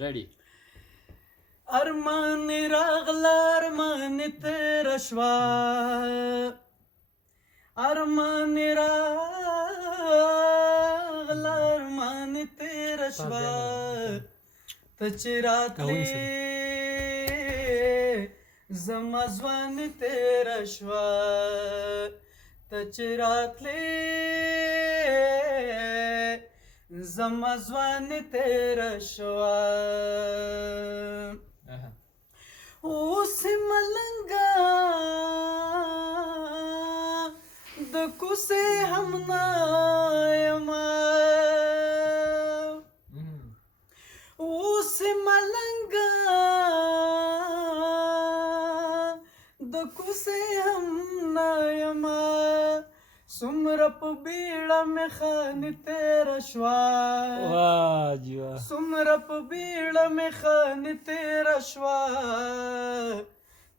Ready. ارمان راغلا ارمان تیره شوه ارمان راغلا ارمان تیره شوه ته چې راتلې زما ځواني تیره شوه ته چې راتلې زما ځواني تیره شوه اوس ملنګه د کوڅې هم نه یمه اوس ملنګه د کوڅې هم نه یمه څومره په بیړه مې خانې تېره شوه څومره په بیړه مې خانې تېره شوه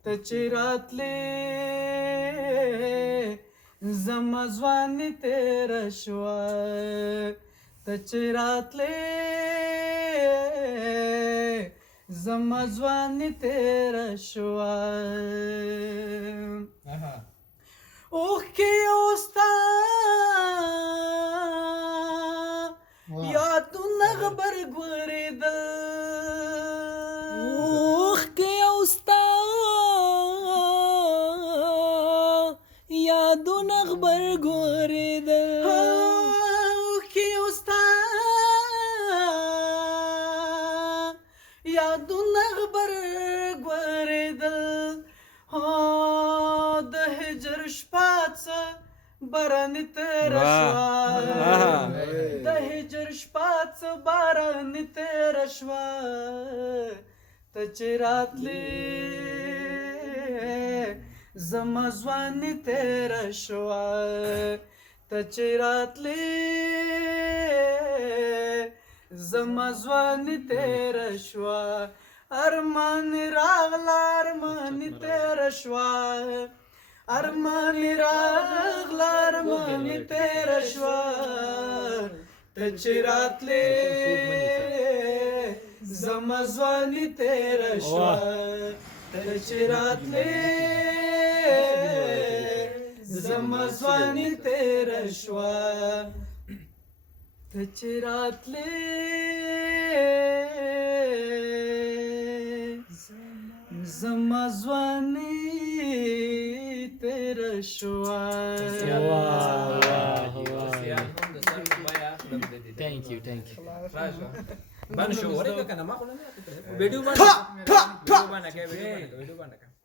ته چې راتلې زما ځواني تېره شوه ته چې راتلې زما ځواني تېره شوه اوښکې اوستا یادونه غبرګورېدل اوښکې اوستا یادونه غبرګورېدل اوښکې اوستا یادونه غبرګورېدل د هجر شپه څه باراني تېره شوه د هجر شپه څه باراني تېره شوه ته چې راتلې زما ځواني تېره شوه ته چې راتلې زما ځواني تېره شوه ارمان راغلا ارمان تېره شوه ارمان راغلا ارمان تېره شوه ته چې راتلې زما ځواني تېره شوه ته چې راتلې زما ځواني تېره شوه ته چې راتلې زما ځواني تېره شوه Thank you. Ban show, orang kan nama aku nanya. Video mana? Video mana?